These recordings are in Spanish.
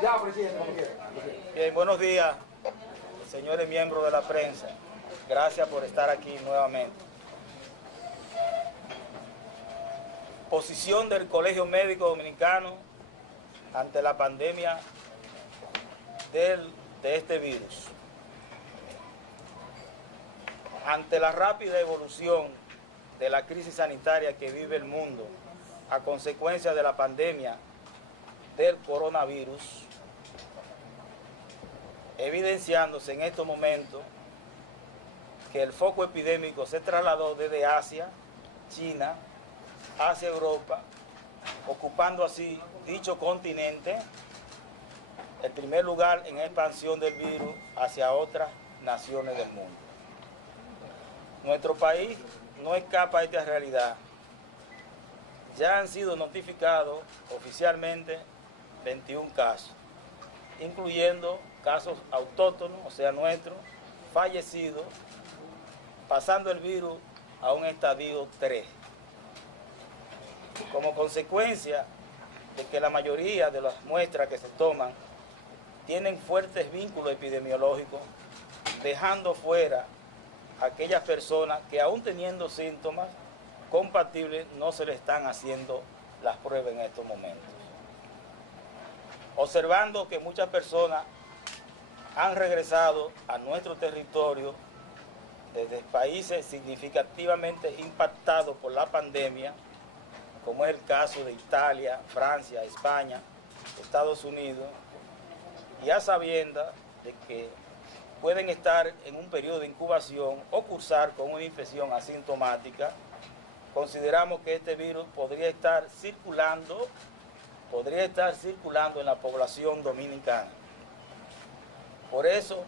Ya, presidente, como quiera. Bien, buenos días, señores miembros de la prensa. Gracias por estar aquí nuevamente. Posición del Colegio Médico Dominicano ante la pandemia de este virus. Ante la rápida evolución de la crisis sanitaria que vive el mundo a consecuencia de la pandemia del coronavirus, evidenciándose en estos momentos que el foco epidémico se trasladó desde Asia, China, hacia Europa, ocupando así dicho continente el primer lugar en expansión del virus hacia otras naciones del mundo. Nuestro país no escapa a esta realidad. Ya han sido notificados oficialmente 21 casos, incluyendo casos autóctonos, o sea, nuestros, fallecidos, pasando el virus a un estadio 3. Como consecuencia de que la mayoría de las muestras que se toman tienen fuertes vínculos epidemiológicos, dejando fuera a aquellas personas que aún teniendo síntomas compatibles no se le están haciendo las pruebas en estos momentos. Observando que muchas personas han regresado a nuestro territorio desde países significativamente impactados por la pandemia, como es el caso de Italia, Francia, España, Estados Unidos, y a sabiendas de que pueden estar en un periodo de incubación o cursar con una infección asintomática, consideramos que este virus podría estar circulando en la población dominicana. Por eso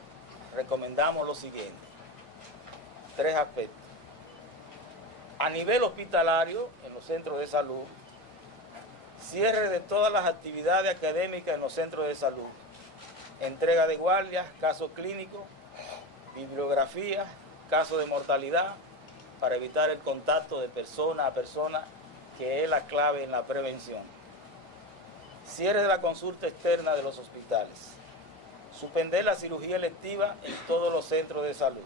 recomendamos lo siguiente: 3 aspectos. A nivel hospitalario, en los centros de salud, cierre de todas las actividades académicas en los centros de salud, entrega de guardias, casos clínicos, bibliografía, casos de mortalidad, para evitar el contacto de persona a persona, que es la clave en la prevención. Cierre de la consulta externa de los hospitales. Suspender la cirugía electiva en todos los centros de salud.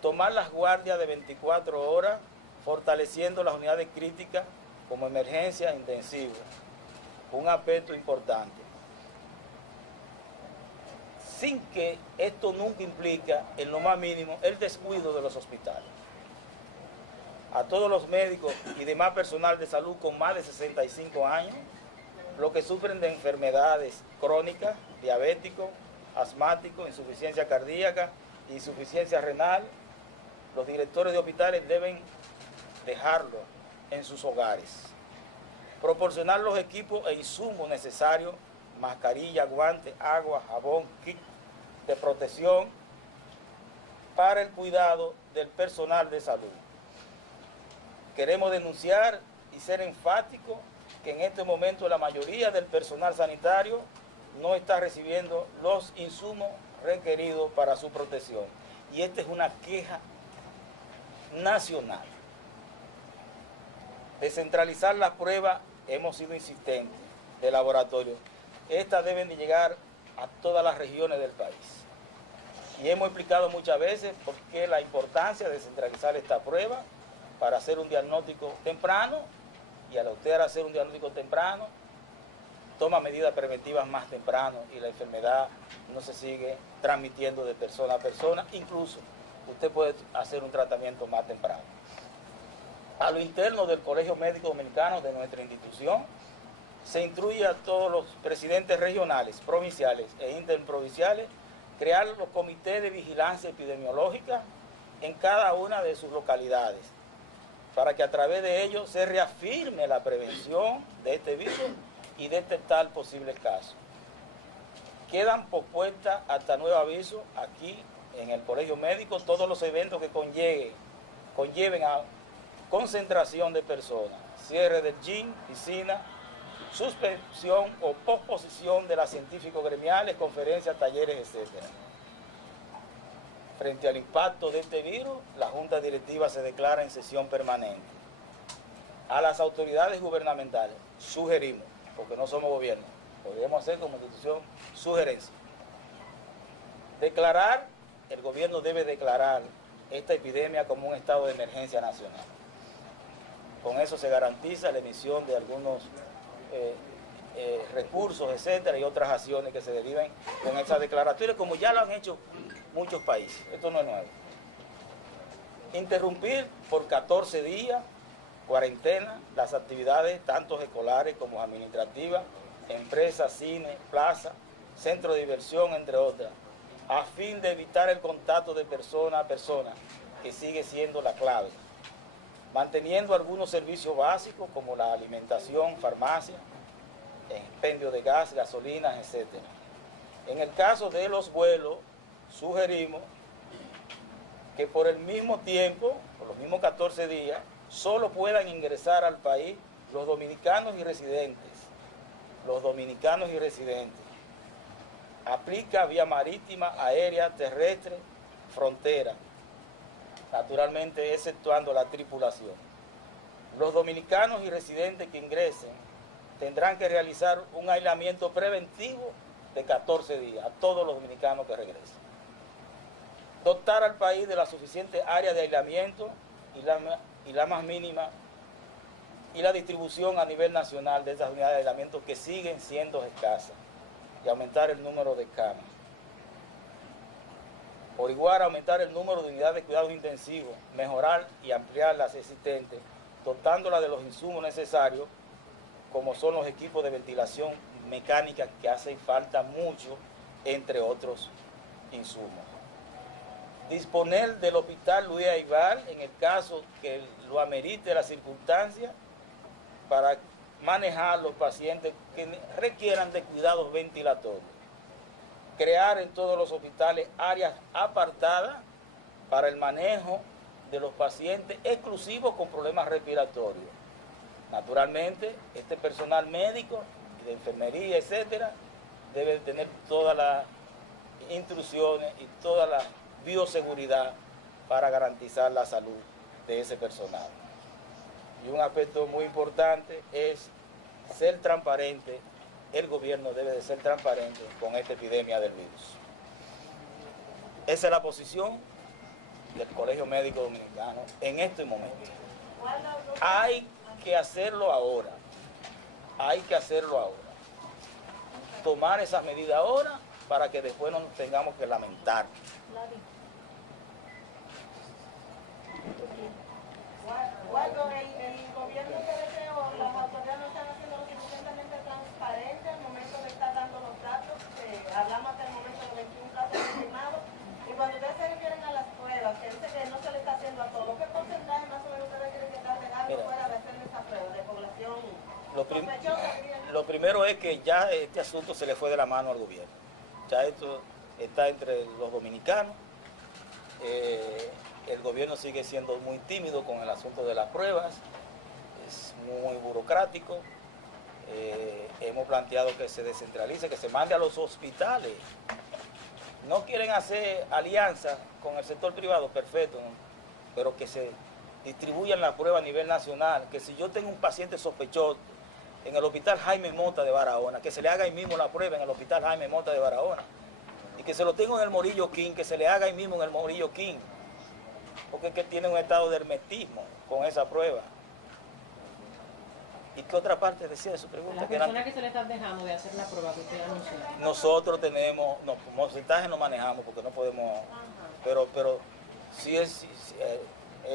Tomar las guardias de 24 horas, fortaleciendo las unidades críticas como emergencia e intensiva. Un aspecto importante. Sin que esto nunca implica, en lo más mínimo, el descuido de los hospitales. A todos los médicos y demás personal de salud con más de 65 años, los que sufren de enfermedades crónicas, diabéticos, asmáticos, insuficiencia cardíaca, insuficiencia renal, los directores de hospitales deben dejarlo en sus hogares. Proporcionar los equipos e insumos necesarios, mascarilla, guantes, agua, jabón, kit de protección para el cuidado del personal de salud. Queremos denunciar y ser enfáticos que en este momento la mayoría del personal sanitario no está recibiendo los insumos requeridos para su protección. Y esta es una queja nacional. Descentralizar las pruebas, hemos sido insistentes, de laboratorio. Estas deben de llegar a todas las regiones del país. Y hemos explicado muchas veces por qué la importancia de centralizar esta prueba para hacer un diagnóstico temprano, y al usted hacer un diagnóstico temprano, toma medidas preventivas más temprano y la enfermedad no se sigue transmitiendo de persona a persona. Incluso usted puede hacer un tratamiento más temprano. A lo interno del Colegio Médico Dominicano, de nuestra institución, se instruye a todos los presidentes regionales, provinciales e interprovinciales crear los comités de vigilancia epidemiológica en cada una de sus localidades, para que a través de ellos se reafirme la prevención de este virus y detectar posibles casos. Quedan pospuestas hasta nuevo aviso aquí en el Colegio Médico todos los eventos que conlleven a concentración de personas, cierre del gym, piscina, suspensión o posposición de las científicos gremiales, conferencias, talleres, etc. Frente al impacto de este virus, la Junta Directiva se declara en sesión permanente. A las autoridades gubernamentales sugerimos, porque no somos gobierno, podríamos hacer como institución sugerencia. Declarar, el gobierno debe declarar esta epidemia como un estado de emergencia nacional. Con eso se garantiza la emisión de algunos recursos, etcétera, y otras acciones que se deriven con esas declaratorias, como ya lo han hecho muchos países. Esto no es nuevo. Interrumpir por 14 días, cuarentena, las actividades tanto escolares como administrativas, empresas, cine, plaza, centro de diversión, entre otras, a fin de evitar el contacto de persona a persona, que sigue siendo la clave. Manteniendo algunos servicios básicos como la alimentación, farmacia, expendio de gas, gasolinas, etc. En el caso de los vuelos, sugerimos que por el mismo tiempo, por los mismos 14 días, solo puedan ingresar al país los dominicanos y residentes. Los dominicanos y residentes. Aplica vía marítima, aérea, terrestre, frontera. Naturalmente exceptuando la tripulación. Los dominicanos y residentes que ingresen tendrán que realizar un aislamiento preventivo de 14 días a todos los dominicanos que regresen. Dotar al país de la suficiente área de aislamiento y la más mínima y la distribución a nivel nacional de estas unidades de aislamiento que siguen siendo escasas y aumentar el número de camas. Por igual, aumentar el número de unidades de cuidados intensivos, mejorar y ampliar las existentes, dotándolas de los insumos necesarios, como son los equipos de ventilación mecánica que hacen falta mucho, entre otros insumos. Disponer del hospital Luis Aybar, en el caso que lo amerite la circunstancia, para manejar los pacientes que requieran de cuidados ventilatorios. Crear en todos los hospitales áreas apartadas para el manejo de los pacientes exclusivos con problemas respiratorios. Naturalmente, este personal médico y de enfermería, etcétera, debe tener todas las instrucciones y toda la bioseguridad para garantizar la salud de ese personal. Y un aspecto muy importante es ser transparente. El gobierno debe de ser transparente con esta epidemia del virus. Esa es la posición del Colegio Médico Dominicano en este momento. Hay que hacerlo ahora. Hay que hacerlo ahora. Tomar esas medidas ahora para que después no nos tengamos que lamentar. Cuando el gobierno que deseó, las autoridades no están haciendo lo suficientemente transparente al momento de estar dando los datos. Hablamos hasta el momento de 21 casos confirmados. Y cuando ustedes se refieren a las pruebas, que dice que no se le está haciendo a todos, ¿qué porcentaje más o menos ustedes creen que está dejando fuera de hacer esa prueba de población sospechosa? Lo primero es que ya este asunto se le fue de la mano al gobierno. Ya esto está entre los dominicanos. El gobierno sigue siendo muy tímido con el asunto de las pruebas, es muy burocrático. Hemos planteado que se descentralice, que se mande a los hospitales. No quieren hacer alianzas con el sector privado, perfecto, ¿no? Pero que se distribuyan las pruebas a nivel nacional, que si yo tengo un paciente sospechoso en el hospital Jaime Mota de Barahona, que se le haga ahí mismo la prueba en el hospital Jaime Mota de Barahona, y que se lo tengo en el Morillo King, que se le haga ahí mismo en el Morillo King, porque es que tiene un estado de hermetismo con esa prueba. ¿Y qué otra parte decía de su pregunta? Las personas que se le están dejando de hacer la prueba que usted anunció. Nosotros tenemos, no, porcentaje no manejamos porque no podemos, pero sí es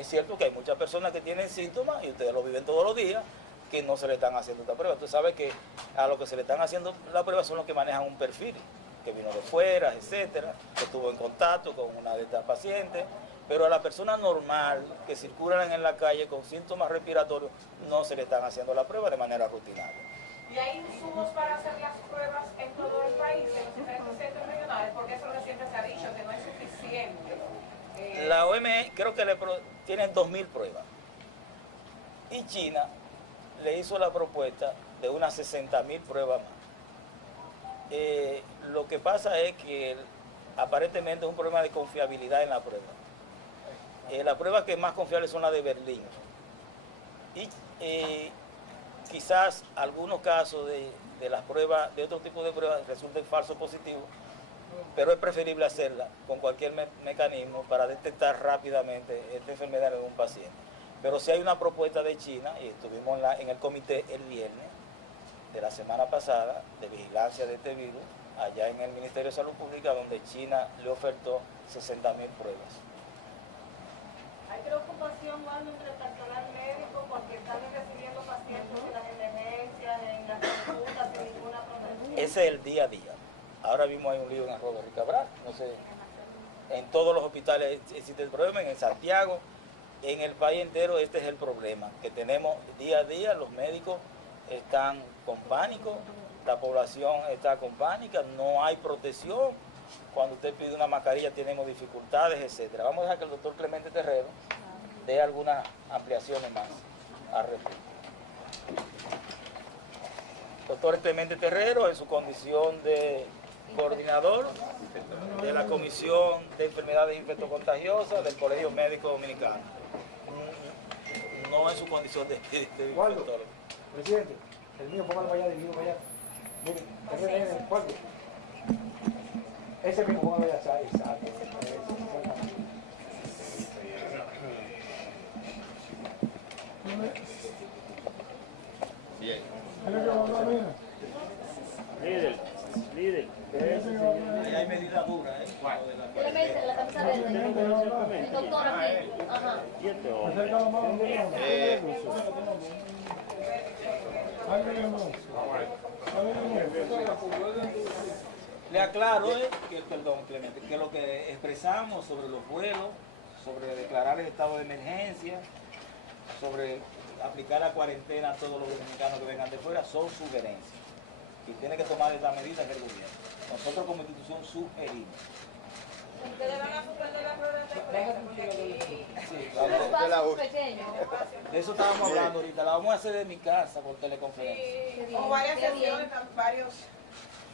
cierto que hay muchas personas que tienen síntomas y ustedes lo viven todos los días, que no se le están haciendo esta prueba. Usted sabe que a los que se le están haciendo la prueba son los que manejan un perfil, que vino de fuera, etcétera, que estuvo en contacto con una de estas pacientes. Pero a la persona normal que circulan en la calle con síntomas respiratorios no se le están haciendo la prueba de manera rutinaria. ¿Y hay insumos para hacer las pruebas en todo el país, en los diferentes centros regionales? Porque eso es lo que siempre se ha dicho, que no es suficiente. La OMS creo que tienen 2.000 pruebas. Y China le hizo la propuesta de unas 60.000 pruebas más. Lo que pasa es que aparentemente es un problema de confiabilidad en la prueba. Las pruebas que más confiables son las de Berlín. Y quizás algunos casos de las pruebas, de otro tipo de pruebas, resulten falso positivo, pero es preferible hacerla con cualquier mecanismo para detectar rápidamente esta enfermedad en un paciente. Pero si hay una propuesta de China, y estuvimos en el comité el viernes de la semana pasada, de vigilancia de este virus, allá en el Ministerio de Salud Pública, donde China le ofertó 60.000 pruebas. Hay preocupación, Waldo, entre el personal médico porque están recibiendo pacientes en las emergencias, en las consultas, sin ninguna protección. Ese es el día a día. Ahora mismo hay un lío en el Rodríguez Cabral, no sé, en todos los hospitales existe el problema, en Santiago, en el país entero este es el problema, que tenemos día a día, los médicos están con pánico, la población está con pánica, no hay protección, cuando usted pide una mascarilla tenemos dificultades, etcétera. Vamos a dejar que el doctor Clemente Terrero dé algunas ampliaciones más al respecto. Doctor Clemente Terrero, en su condición de coordinador de la Comisión de Enfermedades Infectocontagiosas del Colegio Médico Dominicano. No en su condición de infectólogo. Presidente, el mío, póngalo para allá, dirigido para allá. Mire, ese es el cuarto. Ese mismo, póngalo allá, exacto. Bien. Líder. Ahí hay medidas duras, ¿eh? Clemente, la camisa verde. El doctor aquí. Ajá. ¿Y este hombre? Le aclaro perdón, Clemente, que lo que expresamos sobre los vuelos, sobre declarar el estado de emergencia, sobre aplicar la cuarentena a todos los dominicanos que vengan de fuera, son sugerencias. Y tiene que tomar esta medida el gobierno. Nosotros como institución sugerimos. Ustedes van a suspender las ruedas de prensa porque aquí... Sí, Un espacio pequeño. de eso estábamos hablando ahorita, la vamos a hacer de mi casa por teleconferencia. Sí, o varias Qué bien. sesiones, varios...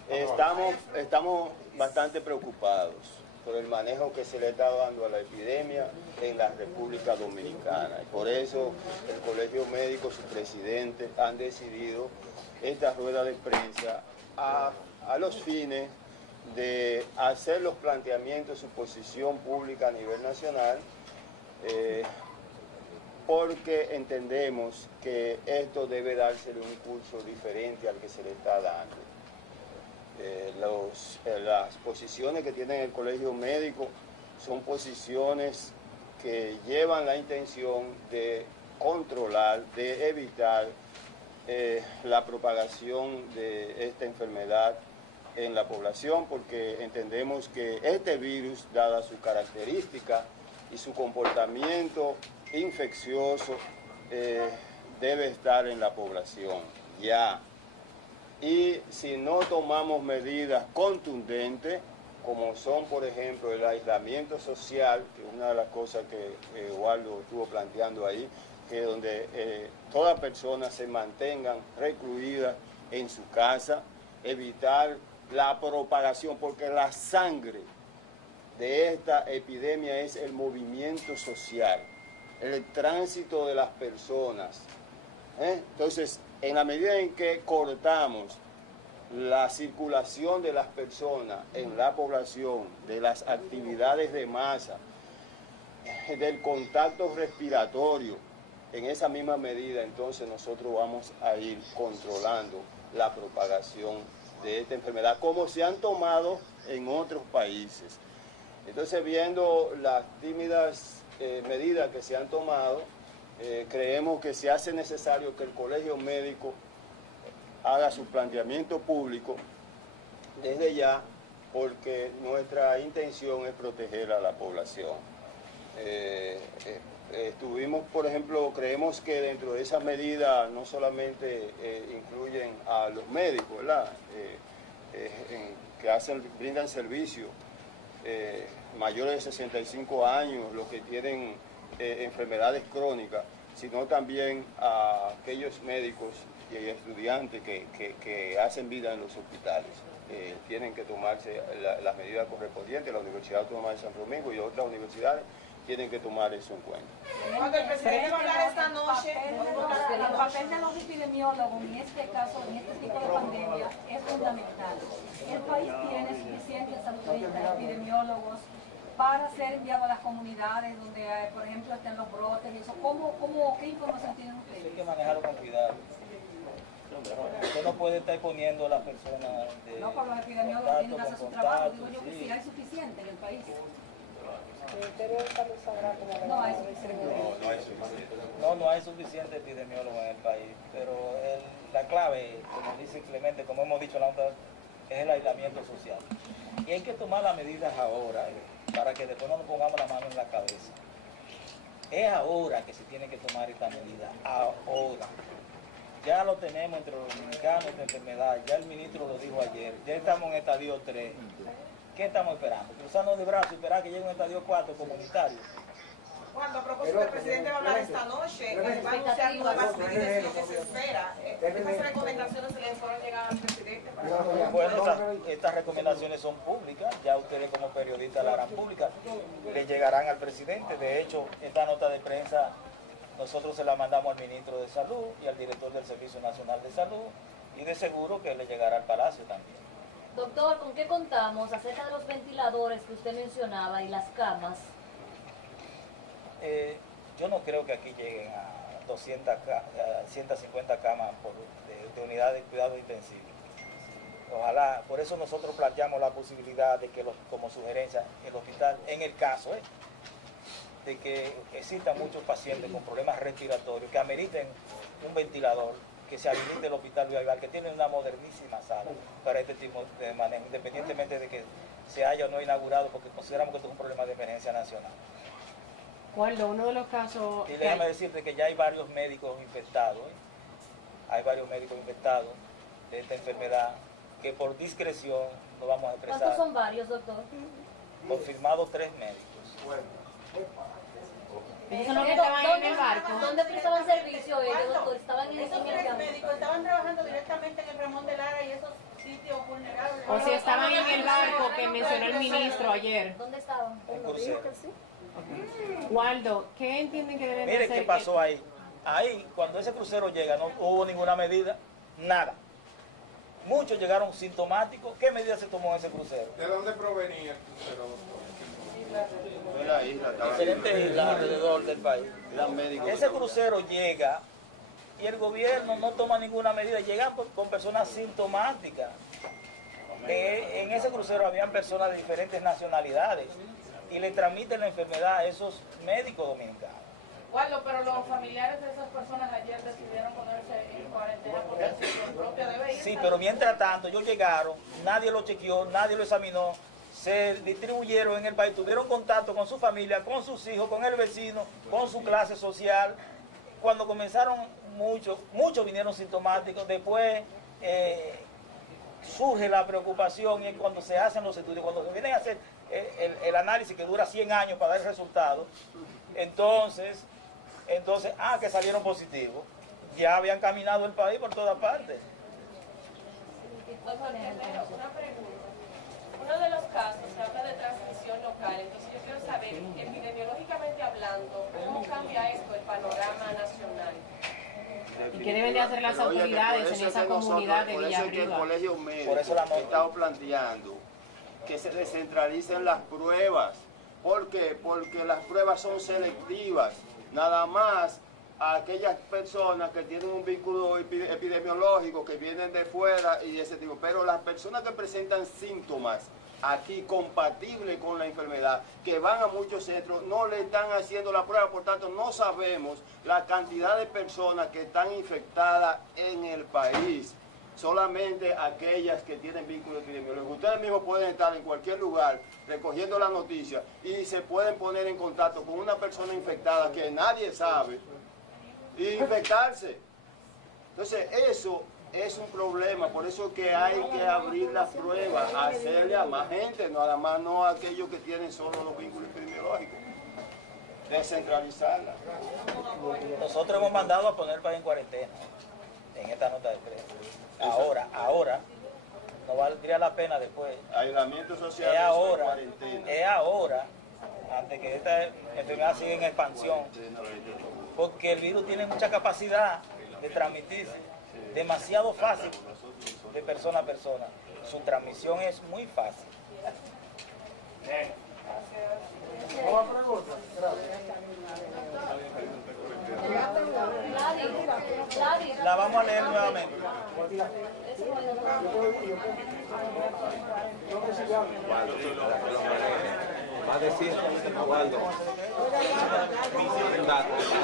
Estamos bastante preocupados por el manejo que se le está dando a la epidemia en la República Dominicana. Y por eso el Colegio Médico, su presidente, han decidido esta rueda de prensa a los fines de hacer los planteamientos, su posición pública a nivel nacional, porque entendemos que esto debe dársele un curso diferente al que se le está dando. Las posiciones que tiene el Colegio Médico son posiciones que llevan la intención de controlar, de evitar la propagación de esta enfermedad en la población, porque entendemos que este virus, dada su característica y su comportamiento infeccioso, debe estar en la población ya. Y si no tomamos medidas contundentes, como son, por ejemplo, el aislamiento social, que es una de las cosas que Waldo estuvo planteando ahí, que donde todas personas se mantengan recluidas en su casa, evitar la propagación, porque la sangre de esta epidemia es el movimiento social, el tránsito de las personas. Entonces, en la medida en que cortamos la circulación de las personas en la población, de las actividades de masa, del contacto respiratorio, en esa misma medida entonces nosotros vamos a ir controlando la propagación de esta enfermedad, como se han tomado en otros países. Entonces, viendo las tímidas medidas que se han tomado, creemos que se hace necesario que el Colegio Médico haga su planteamiento público desde ya, porque nuestra intención es proteger a la población. Estuvimos, por ejemplo, creemos que dentro de esa medida no solamente incluyen a los médicos, ¿verdad? Que brindan servicio, mayores de 65 años, los que tienen enfermedades crónicas, sino también a aquellos médicos y estudiantes que hacen vida en los hospitales. Tienen que tomarse las medidas correspondientes, la Universidad Autónoma de Santo Domingo y otras universidades tienen que tomar eso en cuenta. Cuando el presidente va a hablar esta noche, El papel de los epidemiólogos en este caso, en este tipo de pandemia, es fundamental. El país tiene suficientes epidemiólogos para ser enviados a las comunidades donde, por ejemplo, estén los brotes y eso. ¿Qué información tienen ustedes? Hay que manejarlo con cuidado. Usted no puede estar poniendo a las personas de No, por los epidemiólogos tienen que hacer su trabajo. Digo yo que sí, hay suficiente en el país. No hay suficiente. No hay suficiente epidemiólogo en el país, pero la clave, como dice Clemente, como hemos dicho la otra, es el aislamiento social. Y hay que tomar las medidas ahora, para que después no nos pongamos la mano en la cabeza. Es ahora que se tiene que tomar esta medida, ahora. Ya lo tenemos entre los dominicanos, esta enfermedad, ya el ministro lo dijo ayer, ya estamos en estadio 3. ¿Qué estamos esperando? Cruzarnos de brazos y esperar que llegue un estadio 4 comunitario. Cuando a propósito el presidente va a hablar esta noche, va a anunciar nuevas medidas, lo que se espera. Esas recomendaciones se les fueron llegar al presidente. Bueno, estas recomendaciones son públicas, ya ustedes como periodistas la harán pública, le llegarán al presidente. De hecho, esta nota de prensa nosotros se la mandamos al ministro de Salud y al director del Servicio Nacional de Salud, y de seguro que le llegará al Palacio también. Doctor, ¿con qué contamos acerca de los ventiladores que usted mencionaba y las camas? Yo no creo que aquí lleguen a 150 camas de unidades de cuidado intensivo. Ojalá, por eso nosotros planteamos la posibilidad de que, como sugerencia, el hospital, en el caso de que existan muchos pacientes con problemas respiratorios que ameriten un ventilador, que se habilite el hospital Villavivar, que tiene una modernísima sala para este tipo de manejo, independientemente de que se haya o no inaugurado, porque consideramos que esto es un problema de emergencia nacional. Waldo, uno de los casos... Y déjame decirte que ya hay varios médicos infectados, hay varios médicos infectados de esta enfermedad, que por discreción no vamos a expresar. ¿Cuántos son varios, doctor? Confirmados 3 médicos. Esos son los que estaban en el barco. ¿Dónde prestaban servicio ellos, doctor? Estaban en Esos 3 médicos estaban trabajando directamente en el Ramón de Lara y esos sitios vulnerables. O si estaban en el barco que mencionó el ministro ayer. ¿Dónde estaban? En crucero. Waldo, ¿qué entienden que deben de Mire hacer? qué pasó ahí. Ahí, cuando ese crucero llega, no hubo ninguna medida, nada. Muchos llegaron sintomáticos. ¿Qué medida se tomó en ese crucero? ¿De dónde provenía el crucero? De la isla, Diferentes islas alrededor del país. eran médicos. Ese crucero llega y el gobierno no toma ninguna medida. Llegan con personas sintomáticas. En ese crucero habían personas de diferentes nacionalidades y le transmiten la enfermedad a esos médicos dominicanos. Waldo, pero los familiares de esas personas ayer decidieron ponerse en cuarentena por decisión propia. Debe ir. Sí, pero mientras tanto ellos llegaron, nadie lo chequeó, nadie lo examinó, se distribuyeron en el país, tuvieron contacto con su familia, con sus hijos, con el vecino, con su clase social. Cuando comenzaron muchos vinieron sintomáticos, después surge la preocupación y es cuando se hacen los estudios, cuando se vienen a hacer el análisis que dura 100 años para dar el resultado, entonces, que salieron positivos. Ya habían caminado el país por todas partes. Doctor Guerrero, una pregunta. Uno de los casos se habla de transmisión local, entonces yo quiero saber, epidemiológicamente hablando, ¿cómo cambia esto el panorama nacional? ¿Y qué deben de hacer las autoridades en esa comunidad de Por eso es que el Villarriba? Colegio Médico Por eso la nota. ha estado planteando que se descentralicen las pruebas. ¿Por qué? Porque las pruebas son selectivas. Nada más a aquellas personas que tienen un vínculo epidemiológico, que vienen de fuera y ese tipo. Pero las personas que presentan síntomas aquí compatibles con la enfermedad, que van a muchos centros, no le están haciendo la prueba. Por tanto, no sabemos la cantidad de personas que están infectadas en el país. Solamente aquellas que tienen vínculo epidemiológico. Ustedes mismos pueden estar en cualquier lugar recogiendo la noticia y se pueden poner en contacto con una persona infectada que nadie sabe y infectarse. Entonces eso es un problema, por eso que hay que abrir las pruebas, hacerle a más gente, nada más no a aquellos que tienen solo los vínculos epidemiológicos. Descentralizarla. Nosotros hemos mandado a poner el país en cuarentena en esta nota de prensa. Ahora, no valdría la pena después. Aislamiento social, Es ahora, cuarentena. es ahora antes que esta enfermedad siga en expansión, porque el virus tiene mucha capacidad de transmitirse, demasiado fácil de persona a persona. Su transmisión es muy fácil. La vamos a leer nuevamente. Más de 100, Waldo.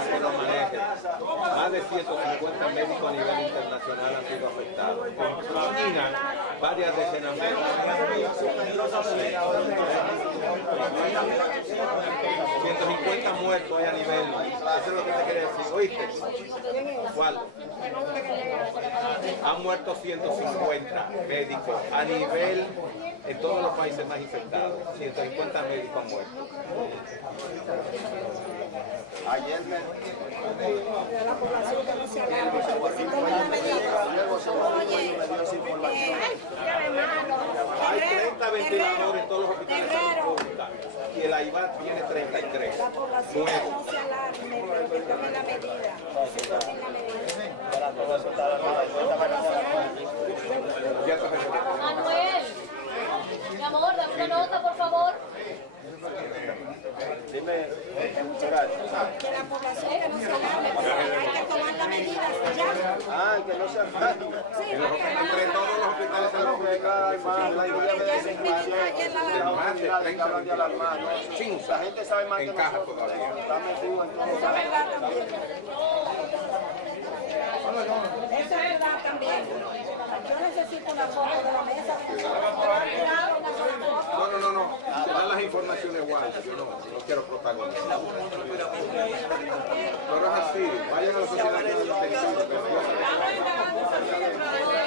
Que lo maneje. Más de 150 médicos a nivel internacional han sido afectados. En China, varias decenas de 150 muertos hay a nivel. Eso es lo que te quería decir. ¿Oíste? Waldo. Han muerto 150 médicos a nivel en todos los países más infectados. 150 médicos han muerto. Ayer me... La población que no se alarme, se tomen las medidas. Oye, hay 30 ventiladores en todos los hospitales de salud pública y el AIVAT tiene 33. La población que no se alarme, pero que tomen la medida. Se tomen la medida. Manuel, mi amor, dame una nota, por favor. Dime, Que la población que no se alarme, pero hay que tomar las medidas ya. ah, que no se alarme. Sí, Entre todos los hospitales de salud pública La gente sabe más que encaja nosotros. todavía. Está metido en todo. Eso es verdad también. Eso es verdad también. Yo necesito una foto de la mesa. No. Dan las informaciones igual. Yo no quiero protagonizar. Pero es así. Vayan a la sociedad de intensivo.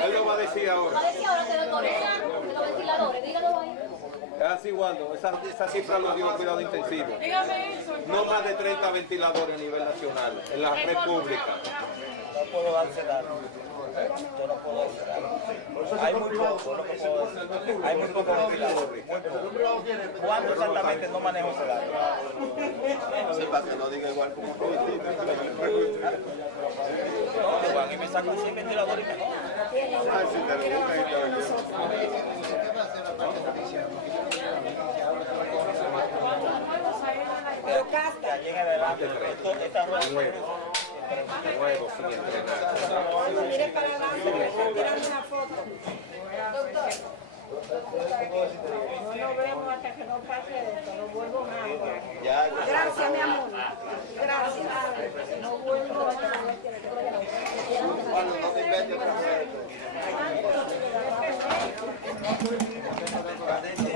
Él lo va a decir ahora. Va a decir ahora que los ventiladores, dígalo ahí. Es así, Waldo. Esa cifra lo dio cuidado intensivo. No más de 30 ventiladores a nivel nacional en la República. No puedo darse datos. Yo no puedo darse datos. Hay muy poco, lo que puedo decir. Hay muy pocos ventiladores. ¿Cuánto exactamente no manejo ese dato? Sí, para que no diga igual como tú. Juan, y me sacan 100 ventiladores y mejor. De allí en adelante, esta rueda Nuevo, sin entrenar. Cuando mire para adelante, me está tirando una foto. Doctor. No nos vemos hasta que no pase esto, no vuelvo más. Gracias, mi amor. Gracias. No vuelvo hasta que no